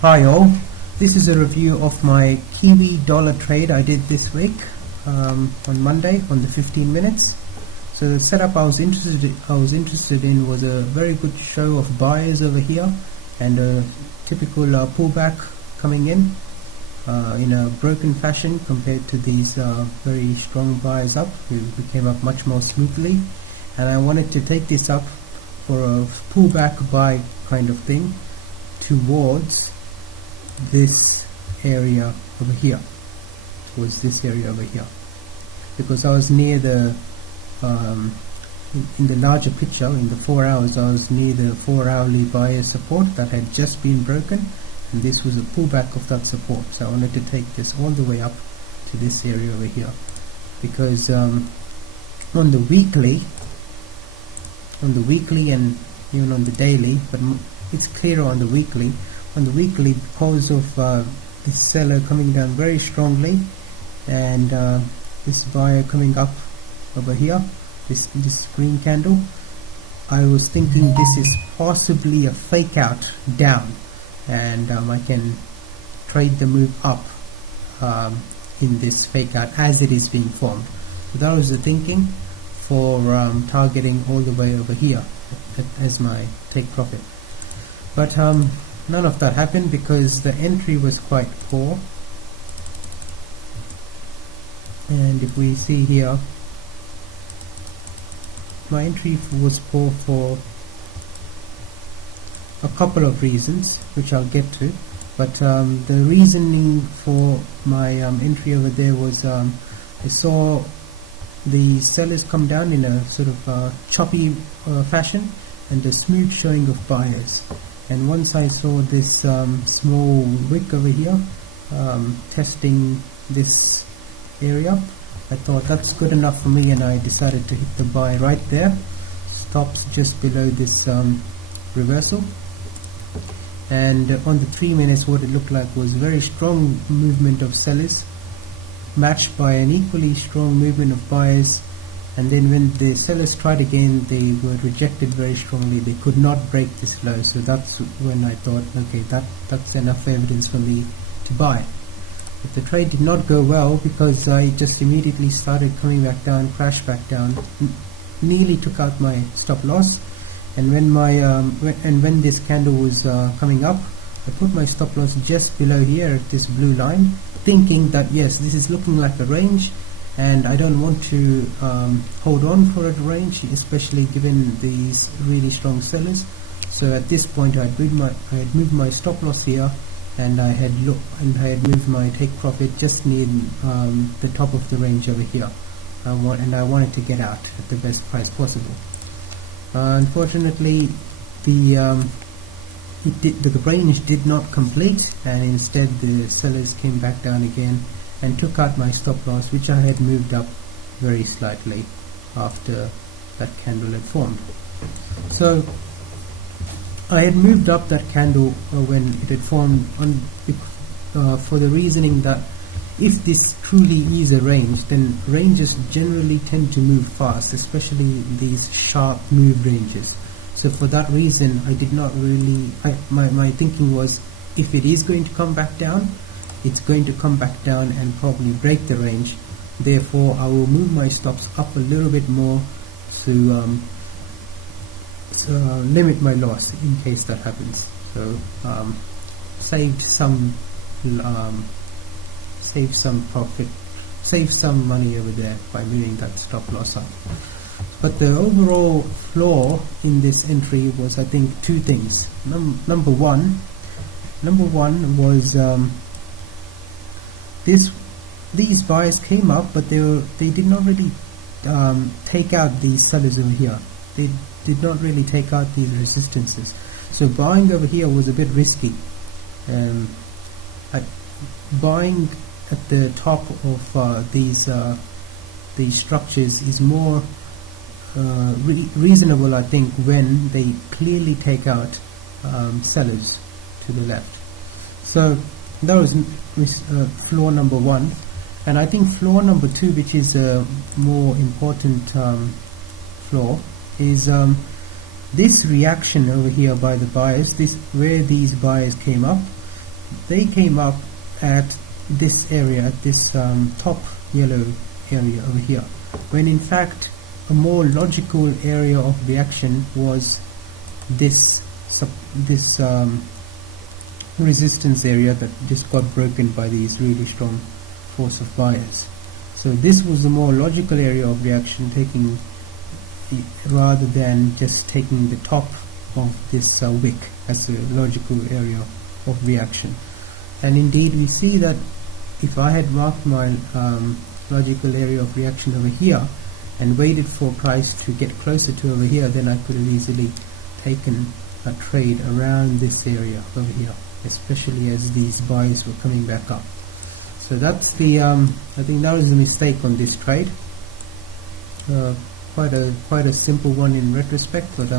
Hi all, this is a review of my Kiwi dollar trade I did this week on Monday on the 15 minutes. So the setup I was interested in was a very good show of buyers over here and a typical pullback coming in a broken fashion compared to these very strong buyers up who came up much more smoothly, and I wanted to take this up for a pullback buy kind of thing towards this area over here, because I was near the in the larger picture in the 4 hours I was near the 4 hourly buyer support that had just been broken, and this was a pullback of that support. So I wanted to take this all the way up to this area over here, because on the weekly and even on the daily, but it's clearer on the weekly. On the weekly, because of this seller coming down very strongly and this buyer coming up over here, this green candle, I was thinking this is possibly a fake out down, and I can trade the move up in this fake out as it is being formed. So that was the thinking for targeting all the way over here as my take profit. But none of that happened because the entry was quite poor. And if we see here, my entry was poor for a couple of reasons which I'll get to, but the reasoning for my entry over there was I saw the sellers come down in a sort of choppy fashion and a smooth showing of buyers. And once I saw this small wick over here testing this area, I thought that's good enough for me, and I decided to hit the buy right there. Stops just below this reversal. And on the 3 minutes, what it looked like was very strong movement of sellers matched by an equally strong movement of buyers. And then when the sellers tried again, they were rejected very strongly. They could not break this low. So that's when I thought, okay, that's enough evidence for me to buy. But the trade did not go well because I just immediately started coming back down, crashed back down, nearly took out my stop loss. And when when this candle was coming up, I put my stop loss just below here at this blue line, thinking that yes, this is looking like a range, and I don't want to hold on for a range, especially given these really strong sellers. So at this point, I had moved my stop loss here, and I had moved my take profit just near the top of the range over here. I wanted to get out at the best price possible. Unfortunately, the range did not complete, and instead the sellers came back down again and took out my stop loss, which I had moved up very slightly after that candle had formed. So I had moved up that candle when it had formed for the reasoning that if this truly is a range, then ranges generally tend to move fast, especially these sharp move ranges. So for that reason, I did not really, my thinking was, if it is going to come back down, it's going to come back down and probably break the range. Therefore, I will move my stops up a little bit more to limit my loss in case that happens. So saved some profit, saved some money over there by moving that stop loss up. But the overall flaw in this entry was, I think, two things. Number one was these buyers came up, but they did not really take out these sellers over here. They did not really take out these resistances. So buying over here was a bit risky. Buying at the top of these structures is more reasonable, I think, when they clearly take out sellers to the left. So that was flaw number one. And I think flaw number two, which is a more important flaw, is this reaction over here by the buyers, where these buyers came up, they came up at this area, at this top yellow area over here, when in fact a more logical area of reaction was this resistance area that just got broken by these really strong force of buyers. So this was the more logical area of reaction, rather than just taking the top of this wick as a logical area of reaction. And indeed we see that if I had marked my logical area of reaction over here and waited for price to get closer to over here, then I could have easily taken a trade around this area over here, especially as these buys were coming back up. So that's the I think that was a mistake on this trade. Quite a simple one in retrospect, but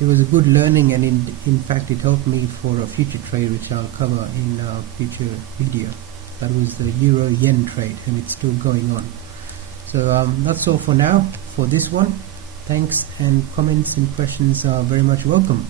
it was a good learning, and in fact it helped me for a future trade which I'll cover in a future video. That was the Euro Yen trade, and it's still going on. So that's all for now for this one. Thanks, and comments and questions are very much welcome.